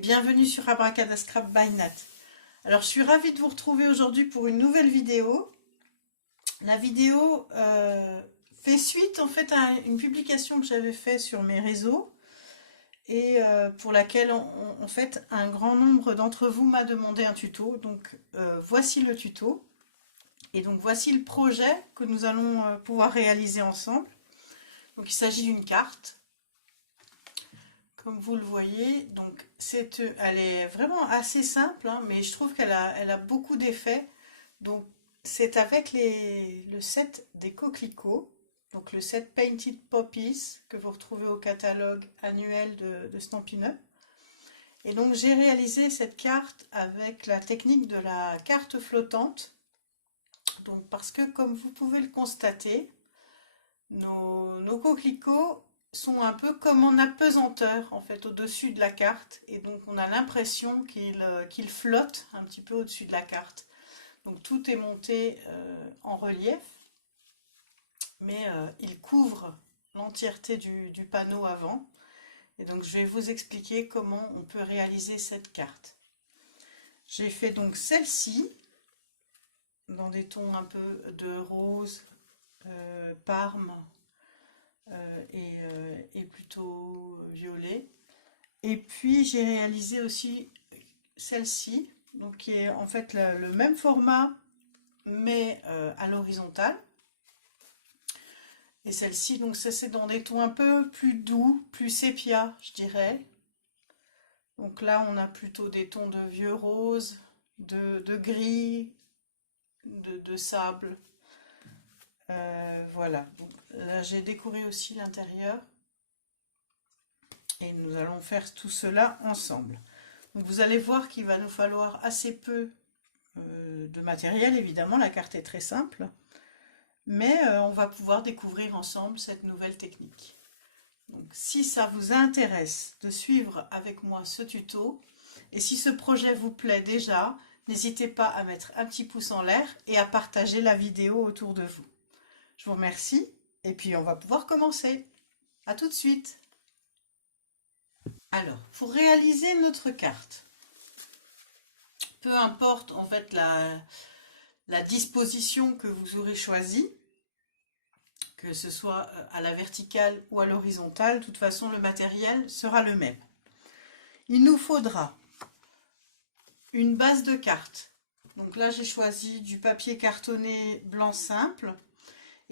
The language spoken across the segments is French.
bienvenue sur Abracadascrap by Nat. Alors je suis ravie de vous retrouver aujourd'hui pour une nouvelle vidéo. La vidéo fait suite en fait à une publication que j'avais faite sur mes réseaux et pour laquelle en fait un grand nombre d'entre vous m'a demandé un tuto. Donc voici le tuto et donc voici le projet que nous allons pouvoir réaliser ensemble. Donc il s'agit d'une carte. Comme vous le voyez, donc elle est vraiment assez simple, hein, mais je trouve qu'elle a beaucoup d'effets. Donc c'est avec le set des coquelicots, donc le set Painted Poppies que vous retrouvez au catalogue annuel de Stampin' Up. Et donc j'ai réalisé cette carte avec la technique de la carte flottante. Donc parce que comme vous pouvez le constater, nos coquelicots sont un peu comme en apesanteur en fait au-dessus de la carte et donc on a l'impression qu'ils flottent un petit peu au-dessus de la carte. Donc tout est monté en relief, mais il couvre l'entièreté du panneau avant. Et donc je vais vous expliquer comment on peut réaliser cette carte. J'ai fait donc celle-ci dans des tons un peu de rose, parme, et plutôt violet. Et puis j'ai réalisé aussi celle-ci, donc qui est en fait le même format mais à l'horizontale. Et celle-ci, donc ça c'est dans des tons un peu plus doux, plus sépia, je dirais. Donc là on a plutôt des tons de vieux rose, de gris, de sable. Voilà, donc là j'ai décoré aussi l'intérieur et nous allons faire tout cela ensemble. Donc vous allez voir qu'il va nous falloir assez peu de matériel, évidemment la carte est très simple, mais on va pouvoir découvrir ensemble cette nouvelle technique. Donc si ça vous intéresse de suivre avec moi ce tuto, et si ce projet vous plaît déjà, n'hésitez pas à mettre un petit pouce en l'air et à partager la vidéo autour de vous. Je vous remercie et puis on va pouvoir commencer. À tout de suite. Alors, pour réaliser notre carte, peu importe en fait la disposition que vous aurez choisie, que ce soit à la verticale ou à l'horizontale, de toute façon le matériel sera le même. Il nous faudra une base de carte. Donc là j'ai choisi du papier cartonné blanc simple.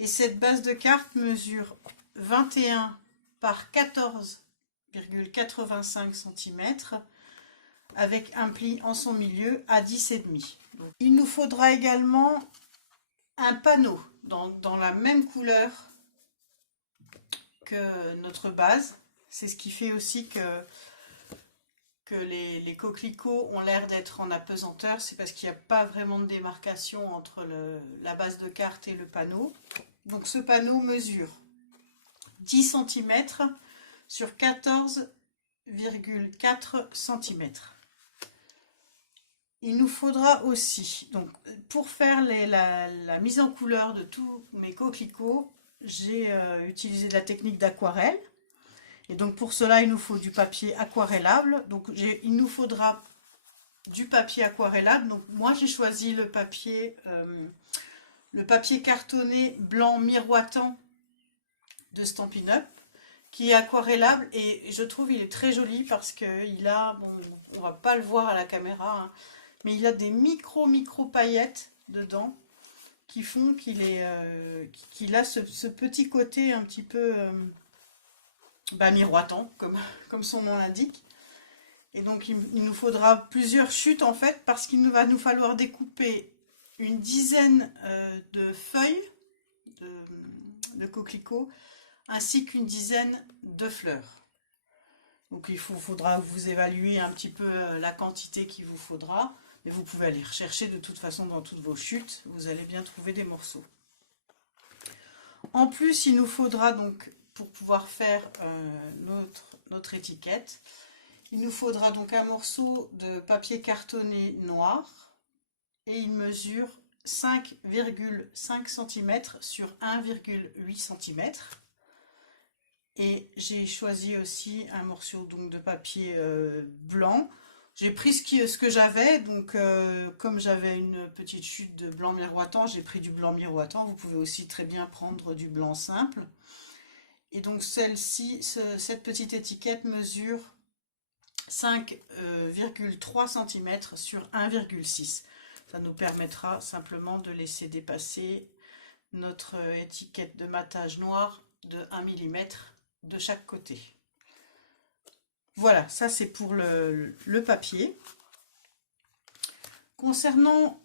Et cette base de carte mesure 21 par 14,85 cm avec un pli en son milieu à 10,5. Il nous faudra également un panneau dans la même couleur que notre base. C'est ce qui fait aussi que les coquelicots ont l'air d'être en apesanteur. C'est parce qu'il n'y a pas vraiment de démarcation entre la base de carte et le panneau. Donc ce panneau mesure 10 cm sur 14,4 cm. Il nous faudra aussi, donc pour faire la mise en couleur de tous mes coquelicots, j'ai utilisé la technique d'aquarelle. Et donc pour cela, il nous faut du papier aquarellable. Donc il nous faudra du papier aquarellable. Donc moi j'ai choisi le papier cartonné blanc miroitant de Stampin' Up, qui est aquarellable et je trouve il est très joli parce qu'il a, bon, on va pas le voir à la caméra, hein, mais il a des micro paillettes dedans qui font qu'il a ce petit côté un petit peu miroitant, comme son nom l'indique. Et donc il nous faudra plusieurs chutes en fait, parce qu'il va nous falloir découper une dizaine de feuilles de coquelicots ainsi qu'une dizaine de fleurs. Donc il faudra vous évaluer un petit peu la quantité qu'il vous faudra, mais vous pouvez aller rechercher de toute façon dans toutes vos chutes, vous allez bien trouver des morceaux. En plus, il nous faudra donc, pour pouvoir faire notre étiquette, il nous faudra donc un morceau de papier cartonné noir et il mesure 5,5 cm sur 1,8 cm. Et j'ai choisi aussi un morceau donc, de papier blanc. J'ai pris ce que j'avais, donc comme j'avais une petite chute de blanc miroitant, j'ai pris du blanc miroitant. Vous pouvez aussi très bien prendre du blanc simple. Et donc celle-ci, cette petite étiquette mesure 5,3 cm sur 1,6. Ça nous permettra simplement de laisser dépasser notre étiquette de matage noir de 1 mm de chaque côté. Voilà, ça c'est pour le papier. Concernant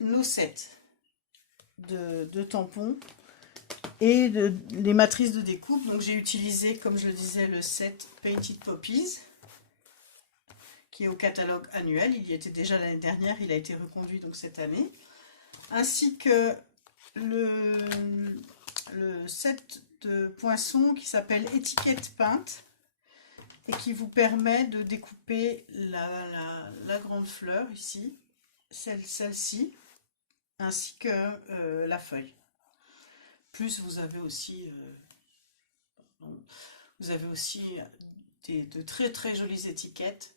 nos sets de tampons et les matrices de découpe, donc j'ai utilisé, comme je le disais, le set Painted Poppies, qui est au catalogue annuel. Il y était déjà l'année dernière, il a été reconduit donc cette année. Ainsi que le set de poinçons qui s'appelle Étiquette peinte et qui vous permet de découper la grande fleur ici, celle-ci, ainsi que la feuille. Plus vous avez aussi, de très très jolies étiquettes.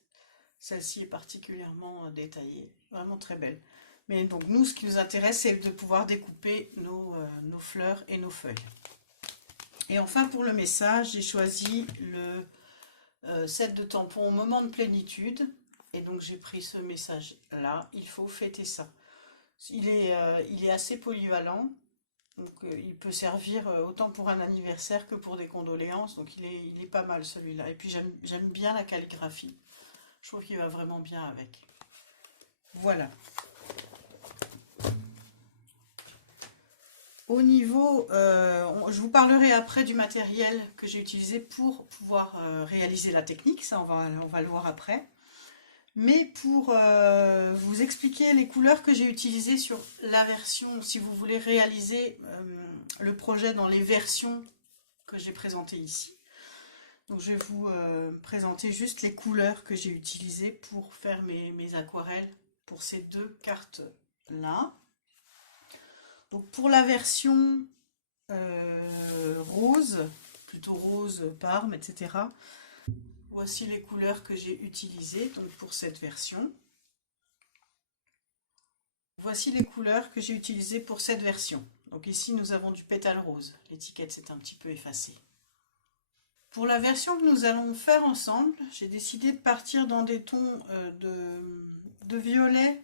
Celle-ci est particulièrement détaillée, vraiment très belle. Mais donc nous, ce qui nous intéresse, c'est de pouvoir découper nos fleurs et nos feuilles. Et enfin, pour le message, j'ai choisi le set de tampons Moment de plénitude. Et donc j'ai pris ce message-là, il faut fêter ça. Il est assez polyvalent. Donc il peut servir autant pour un anniversaire que pour des condoléances. Donc il est pas mal celui-là. Et puis j'aime bien la calligraphie. Je trouve qu'il va vraiment bien avec. Voilà. Au niveau, je vous parlerai après du matériel que j'ai utilisé pour pouvoir réaliser la technique. Ça, on va le voir après. Mais pour vous expliquer les couleurs que j'ai utilisées sur la version, si vous voulez réaliser le projet dans les versions que j'ai présentées ici. Donc je vais vous présenter juste les couleurs que j'ai utilisées pour faire mes aquarelles pour ces deux cartes-là. Donc pour la version rose, plutôt rose, parme, etc. Voici les couleurs que j'ai utilisées donc pour cette version. Voici les couleurs que j'ai utilisées pour cette version. Donc ici nous avons du pétale rose. L'étiquette s'est un petit peu effacée. Pour la version que nous allons faire ensemble, j'ai décidé de partir dans des tons de violet,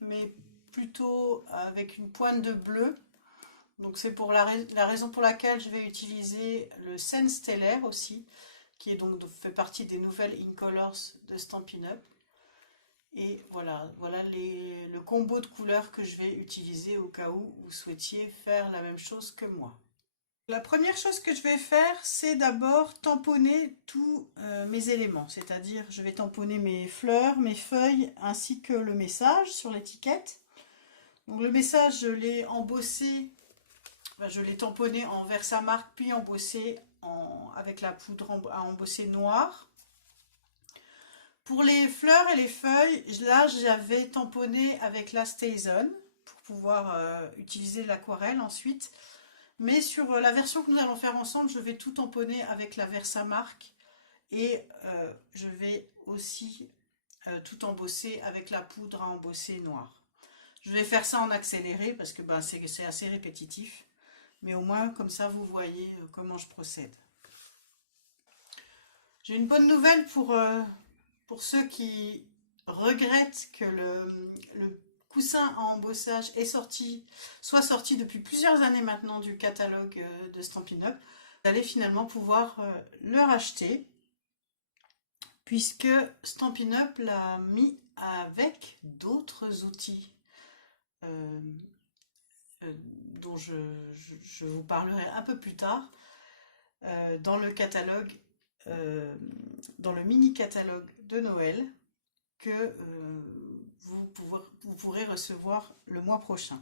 mais plutôt avec une pointe de bleu. Donc c'est pour la raison pour laquelle je vais utiliser le Scène Stellaire aussi, qui est donc fait partie des nouvelles Incolors de Stampin' Up. Et voilà le combo de couleurs que je vais utiliser au cas où vous souhaitiez faire la même chose que moi. La première chose que je vais faire, c'est d'abord tamponner tous mes éléments. C'est-à-dire, je vais tamponner mes fleurs, mes feuilles, ainsi que le message sur l'étiquette. Donc le message, je l'ai embossé, je l'ai tamponné en Versamark, puis embossé avec la poudre à embosser noire. Pour les fleurs et les feuilles, là j'avais tamponné avec la StazOn pour pouvoir utiliser l'aquarelle ensuite. Mais sur la version que nous allons faire ensemble, je vais tout tamponner avec la Versamark et je vais aussi tout embosser avec la poudre à embosser noire. Je vais faire ça en accéléré parce que c'est assez répétitif, mais au moins comme ça vous voyez comment je procède. J'ai une bonne nouvelle pour ceux qui regrettent que le coussin à embossage soit sorti depuis plusieurs années maintenant du catalogue de Stampin' Up. Vous allez finalement pouvoir le racheter puisque Stampin' Up l'a mis avec d'autres outils dont je vous parlerai un peu plus tard dans le catalogue, dans le mini catalogue de Noël que vous pourrez recevoir le mois prochain.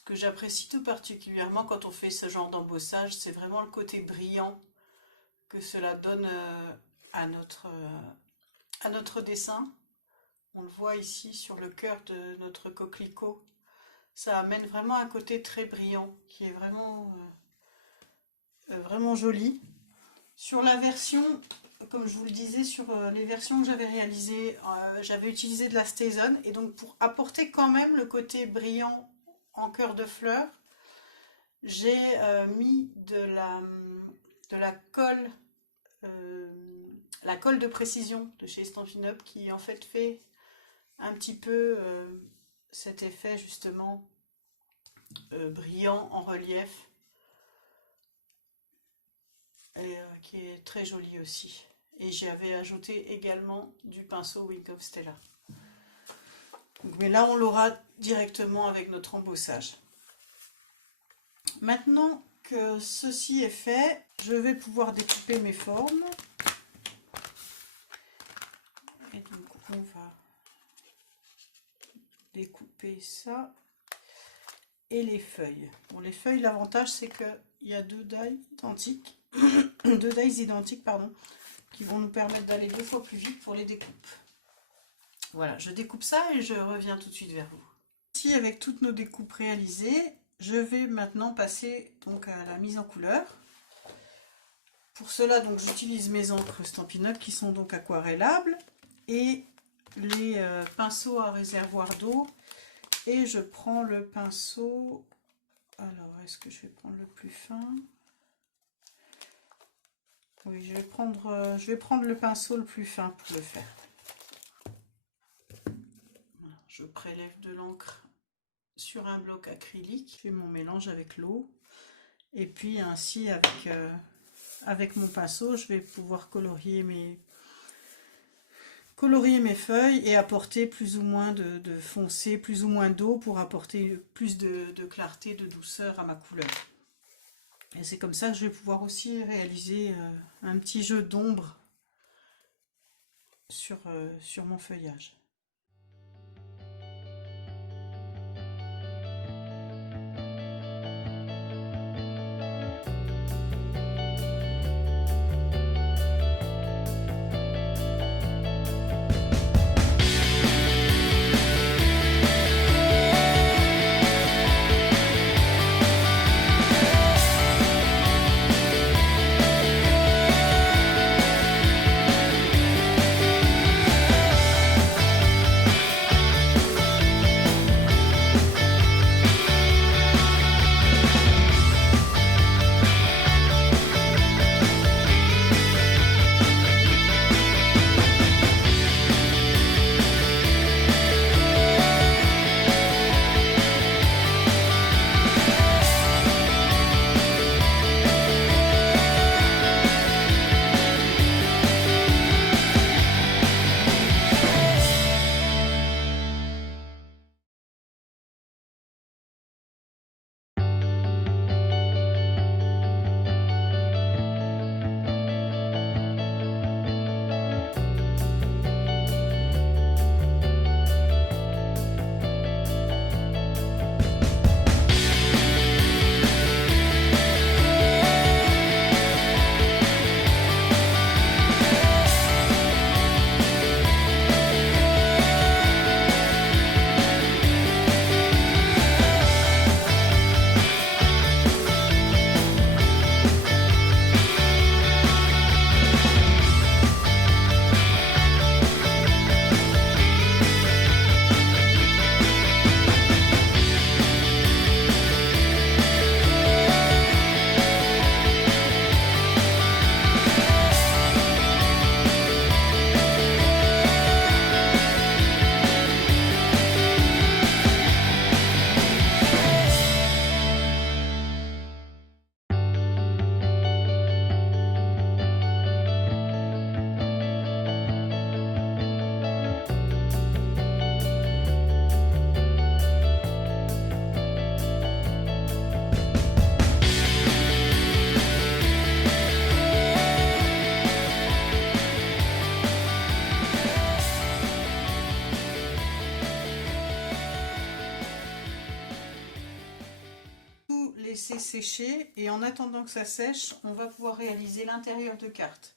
ce que j'apprécie tout particulièrement quand on fait ce genre d'embossage, c'est vraiment le côté brillant que cela donne à notre dessin. On le voit ici sur le cœur de notre coquelicot. Ça amène vraiment un côté très brillant qui est vraiment joli. Sur la version, comme je vous le disais, sur les versions que j'avais réalisées, j'avais utilisé de la StazOn. Et donc pour apporter quand même le côté brillant en cœur de fleurs, j'ai mis de la colle, de précision de chez Stampin' Up qui en fait un petit peu cet effet justement brillant en relief et qui est très joli aussi. Et j'avais ajouté également du pinceau Wink of Stella. Donc, mais là on l'aura directement avec notre embossage. Maintenant que ceci est fait, je vais pouvoir découper mes formes. Et donc on va découper ça et les feuilles. Bon, les feuilles, l'avantage c'est qu'il y a deux dies identiques, qui vont nous permettre d'aller 2 fois plus vite pour les découpes. Voilà, je découpe ça et je reviens tout de suite vers vous. Ici, avec toutes nos découpes réalisées, je vais maintenant passer donc à la mise en couleur. Pour cela, donc j'utilise mes encres Stampin' Up qui sont donc aquarellables et les pinceaux à réservoir d'eau. Et je prends le pinceau. Alors, est-ce que je vais prendre le plus fin? Oui, je vais prendre le pinceau le plus fin pour le faire. Voilà, je prélève de l'encre sur un bloc acrylique. Je fais mon mélange avec l'eau. Et puis ainsi, avec mon pinceau, je vais pouvoir colorier mes feuilles et apporter plus ou moins de foncé, plus ou moins d'eau pour apporter plus de clarté, de douceur à ma couleur. Et c'est comme ça que je vais pouvoir aussi réaliser un petit jeu d'ombre sur mon feuillage. laisser sécher et en attendant que ça sèche, on va pouvoir réaliser l'intérieur de carte.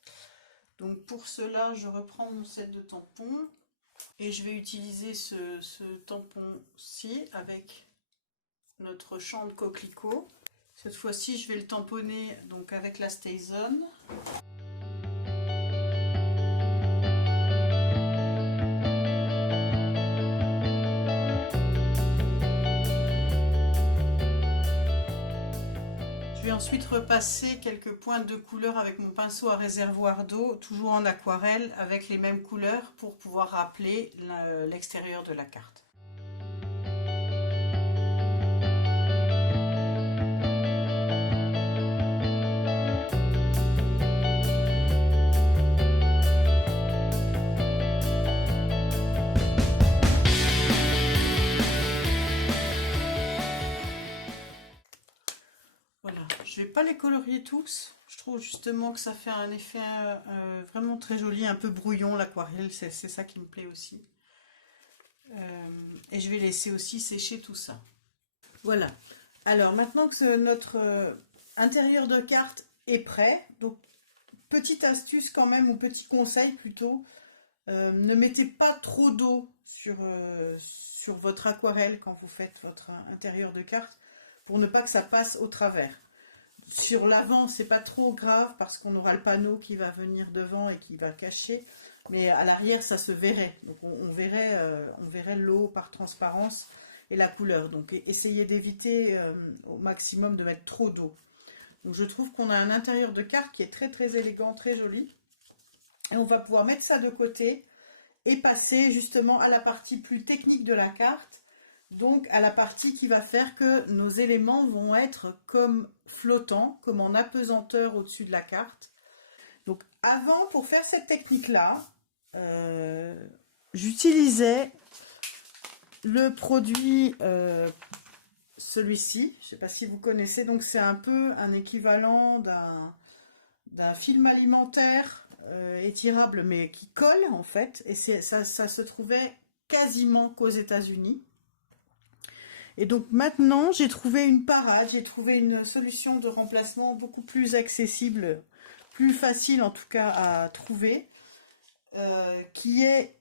Donc pour cela, je reprends mon set de tampons et je vais utiliser ce tampon-ci avec notre champ de coquelicot. Cette fois-ci, je vais le tamponner donc avec la StazOn. Je vais ensuite repasser quelques pointes de couleur avec mon pinceau à réservoir d'eau, toujours en aquarelle, avec les mêmes couleurs pour pouvoir rappeler l'extérieur de la carte. Voilà, je ne vais pas les colorier tous, je trouve justement que ça fait un effet vraiment très joli, un peu brouillon l'aquarelle, c'est ça qui me plaît aussi. Et je vais laisser aussi sécher tout ça. Voilà, alors maintenant que notre intérieur de carte est prêt, donc petite astuce quand même, ou petit conseil plutôt, ne mettez pas trop d'eau sur votre aquarelle quand vous faites votre intérieur de carte, pour ne pas que ça passe au travers. Sur l'avant, c'est pas trop grave parce qu'on aura le panneau qui va venir devant et qui va cacher, mais à l'arrière, ça se verrait. Donc on verrait l'eau par transparence et la couleur. Donc essayez d'éviter au maximum de mettre trop d'eau. Donc je trouve qu'on a un intérieur de carte qui est très très élégant, très joli. Et on va pouvoir mettre ça de côté et passer justement à la partie plus technique de la carte. Donc à la partie qui va faire que nos éléments vont être comme flottants, comme en apesanteur au-dessus de la carte. Donc avant, pour faire cette technique-là, j'utilisais le produit, celui-ci, je ne sais pas si vous connaissez, donc c'est un peu un équivalent d'un film alimentaire étirable mais qui colle en fait, et ça se trouvait quasiment qu'aux États-Unis. Et donc maintenant, j'ai trouvé une parade, j'ai trouvé une solution de remplacement beaucoup plus accessible, plus facile en tout cas à trouver, qui est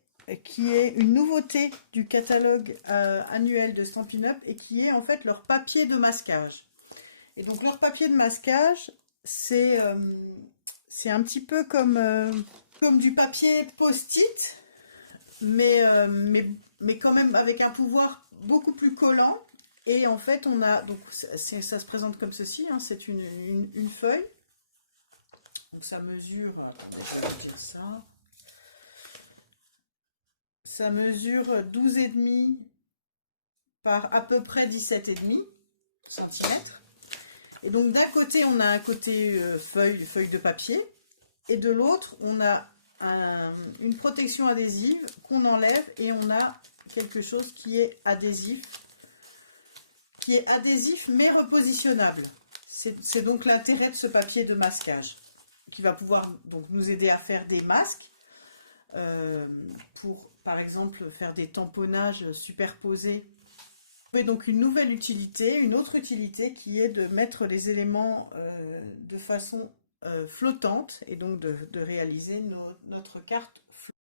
une nouveauté du catalogue annuel de Stampin' Up, et qui est en fait leur papier de masquage. Et donc leur papier de masquage, c'est un petit peu comme du papier post-it, mais quand même avec un pouvoir beaucoup plus collant. Et en fait, on a, donc ça se présente comme ceci, hein, c'est une feuille. Donc ça mesure, ça mesure 12,5 par à peu près 17,5 cm. Et donc d'un côté, on a un côté feuille de papier, et de l'autre, on a une protection adhésive qu'on enlève, et on a quelque chose qui est adhésif mais repositionnable. C'est donc l'intérêt de ce papier de masquage, qui va pouvoir donc nous aider à faire des masques, pour par exemple faire des tamponnages superposés. Et donc une nouvelle utilité, une autre utilité, qui est de mettre les éléments de façon flottante, et donc de réaliser notre carte flottante.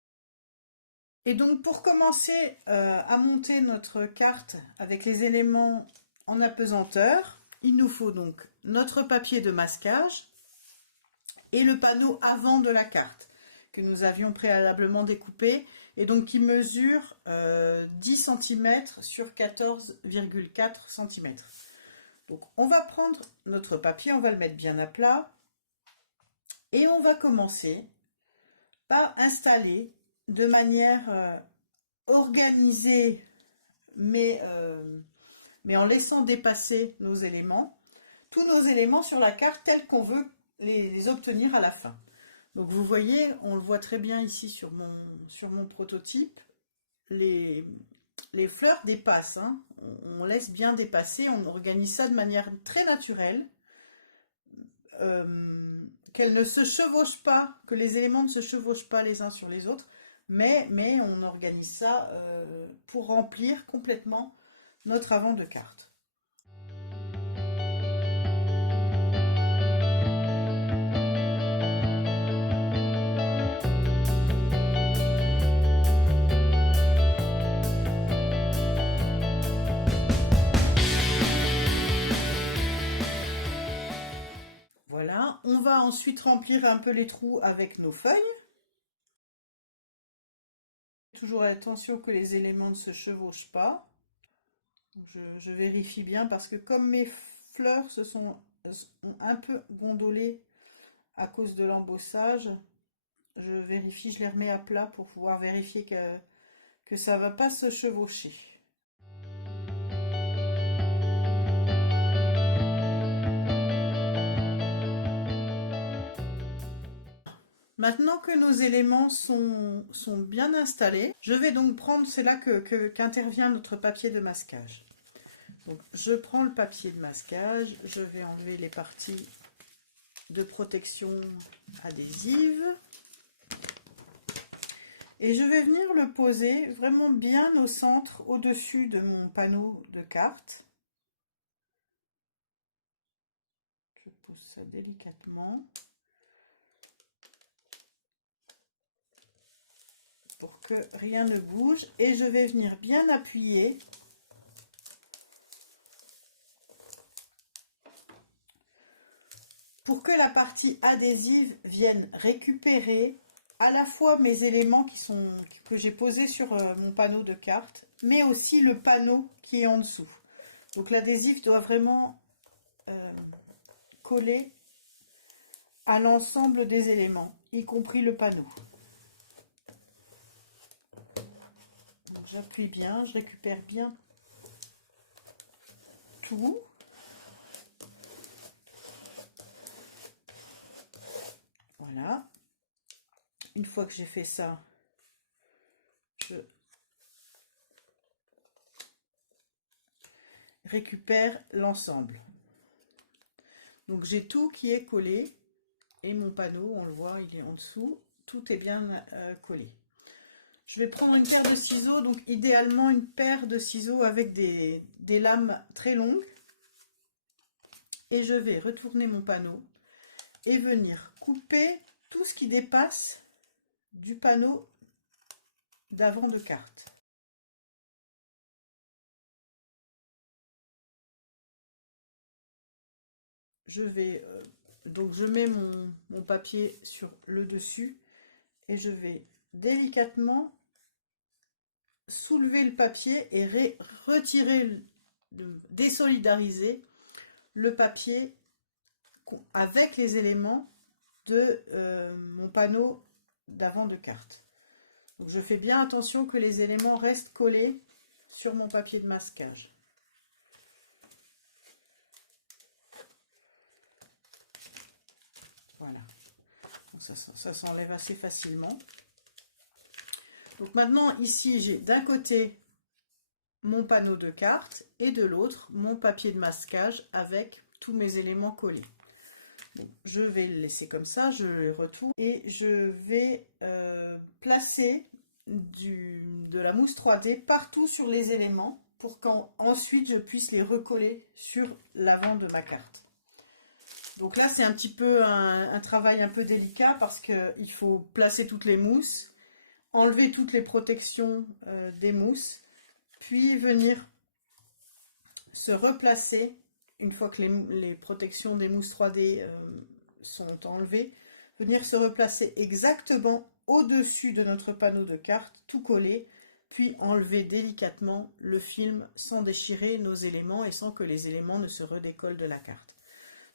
Et donc pour commencer à monter notre carte avec les éléments en apesanteur, il nous faut donc notre papier de masquage et le panneau avant de la carte que nous avions préalablement découpé, et donc qui mesure 10 cm sur 14,4 cm. Donc on va prendre notre papier, on va le mettre bien à plat, et on va commencer par installer de manière organisée, mais en laissant dépasser nos éléments, tous nos éléments sur la carte tels qu'on veut les obtenir à la fin. Donc vous voyez, on le voit très bien ici sur mon prototype, les fleurs dépassent, hein. On laisse bien dépasser, on organise ça de manière très naturelle, qu'elles ne se chevauchent pas, que les éléments ne se chevauchent pas les uns sur les autres, mais on organise ça pour remplir complètement notre avant de carte. ensuite remplir un peu les trous avec nos feuilles. Toujours attention que les éléments ne se chevauchent pas. Je vérifie bien parce que comme mes fleurs ont un peu gondolé à cause de l'embossage, je vérifie, je les remets à plat pour pouvoir vérifier que ça ne va pas se chevaucher. Maintenant que nos éléments sont bien installés, je vais donc prendre, c'est là qu'intervient notre papier de masquage. Donc, je prends le papier de masquage, je vais enlever les parties de protection adhésive et je vais venir le poser vraiment bien au centre, au-dessus de mon panneau de cartes. Je pose ça délicatement pour que rien ne bouge et je vais venir bien appuyer pour que la partie adhésive vienne récupérer à la fois mes éléments que j'ai posés sur mon panneau de cartes, mais aussi le panneau qui est en dessous. Donc l'adhésif doit vraiment coller à l'ensemble des éléments, y compris le panneau. J'appuie bien, je récupère bien tout. Voilà. Une fois que j'ai fait ça, je récupère l'ensemble. Donc j'ai tout qui est collé et mon panneau, on le voit, il est en dessous. Tout est bien collé. Je vais prendre une paire de ciseaux, donc idéalement une paire de ciseaux avec des lames très longues. Et je vais retourner mon panneau et venir couper tout ce qui dépasse du panneau d'avant de carte. Je vais donc je mets mon papier sur le dessus et je vais délicatement soulever le papier et retirer, désolidariser le papier avec les éléments de mon panneau d'avant de carte. Donc je fais bien attention que les éléments restent collés sur mon papier de masquage. Voilà. Donc ça s'enlève assez facilement. Donc maintenant ici j'ai d'un côté mon panneau de cartes et de l'autre mon papier de masquage avec tous mes éléments collés. Donc, je vais le laisser comme ça, je le retourne et je vais placer de la mousse 3D partout sur les éléments pour qu'ensuite je puisse les recoller sur l'avant de ma carte. Donc là c'est un petit peu un travail un peu délicat parce qu'il faut placer toutes les mousses, enlever toutes les protections des mousses, puis venir se replacer une fois que les protections des mousses 3D sont enlevées, venir se replacer exactement au-dessus de notre panneau de cartes, tout collé, puis enlever délicatement le film sans déchirer nos éléments et sans que les éléments ne se redécollent de la carte.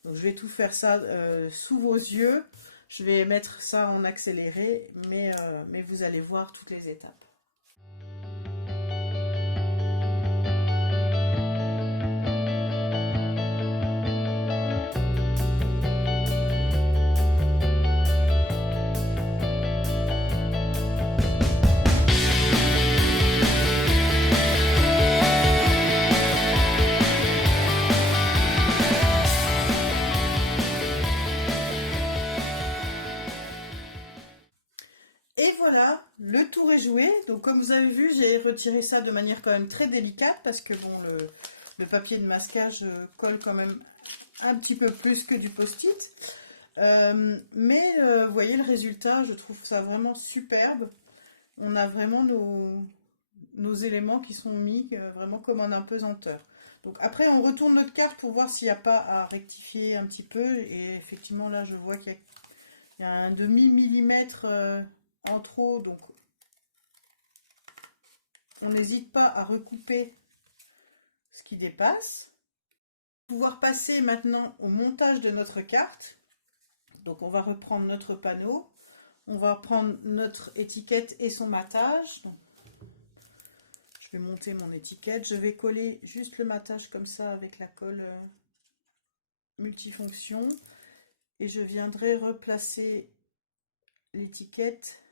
Donc je vais tout faire ça sous vos yeux, je vais mettre ça en accéléré, mais vous allez voir toutes les étapes. Et voilà, le tour est joué. Donc comme vous avez vu, j'ai retiré ça de manière quand même très délicate parce que bon, le papier de masquage colle quand même un petit peu plus que du post-it. Mais vous voyez le résultat, je trouve ça vraiment superbe. On a vraiment nos éléments qui sont mis vraiment comme en apesanteur. Donc après, on retourne notre carte pour voir s'il n'y a pas à rectifier un petit peu. Et effectivement, là, je vois qu'il y a un demi-millimètre en trop. Donc, on n'hésite pas à recouper ce qui dépasse. Pouvoir passer maintenant au montage de notre carte. Donc, on va reprendre notre panneau. On va prendre notre étiquette et son matage. Donc, je vais monter mon étiquette. Je vais coller juste le matage comme ça avec la colle multifonction. Et je viendrai replacer l'étiquette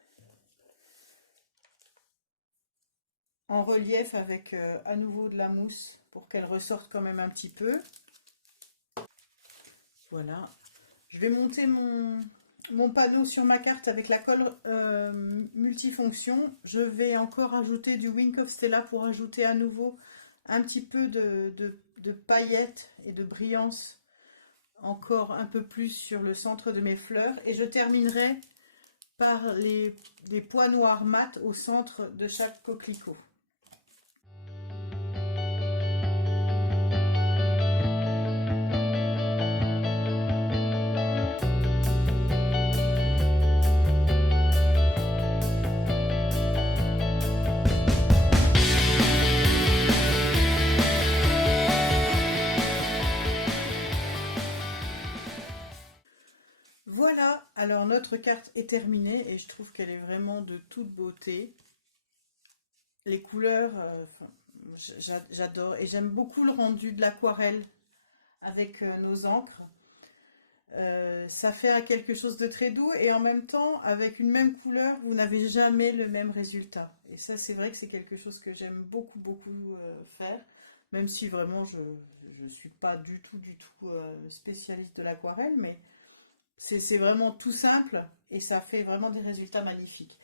en relief avec à nouveau de la mousse pour qu'elle ressorte quand même un petit peu. Voilà. Je vais monter mon panneau sur ma carte avec la colle multifonction. Je vais encore ajouter du Wink of Stella pour ajouter à nouveau un petit peu de paillettes et de brillance encore un peu plus sur le centre de mes fleurs. Et je terminerai par des pois noirs mat au centre de chaque coquelicot. Voilà, alors notre carte est terminée et je trouve qu'elle est vraiment de toute beauté. Les couleurs, j'adore et j'aime beaucoup le rendu de l'aquarelle avec nos encres. Ça fait quelque chose de très doux et en même temps, avec une même couleur, vous n'avez jamais le même résultat. Et ça, c'est vrai que c'est quelque chose que j'aime beaucoup, beaucoup faire, même si vraiment je ne suis pas du tout spécialiste de l'aquarelle, mais c'est vraiment tout simple et ça fait vraiment des résultats magnifiques.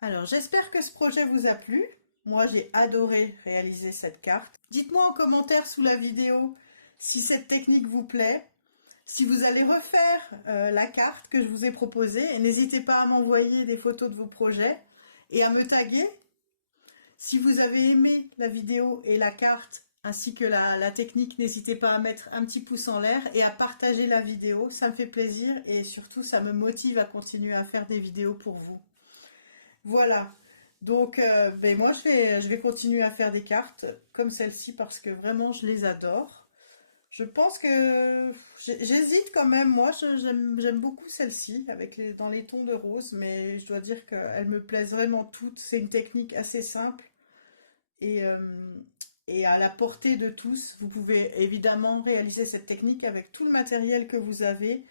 Alors, j'espère que ce projet vous a plu. Moi, j'ai adoré réaliser cette carte. Dites-moi en commentaire sous la vidéo si cette technique vous plaît, si vous allez refaire la carte que je vous ai proposée. Et n'hésitez pas à m'envoyer des photos de vos projets et à me taguer. Si vous avez aimé la vidéo et la carte, ainsi que la technique, n'hésitez pas à mettre un petit pouce en l'air et à partager la vidéo. Ça me fait plaisir et surtout, ça me motive à continuer à faire des vidéos pour vous. Voilà, donc moi je vais continuer à faire des cartes comme celle-ci parce que vraiment je les adore. Je pense que j'hésite quand même, moi j'aime beaucoup celle-ci dans les tons de rose, mais je dois dire qu'elles me plaisent vraiment toutes. C'est une technique assez simple et à la portée de tous. Vous pouvez évidemment réaliser cette technique avec tout le matériel que vous avez.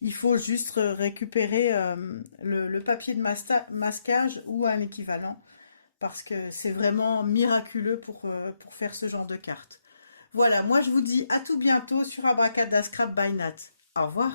Il faut juste récupérer le papier de masquage ou un équivalent parce que c'est vraiment miraculeux pour faire ce genre de carte. Voilà, moi je vous dis à tout bientôt sur Abracadascrap by Nat. Au revoir.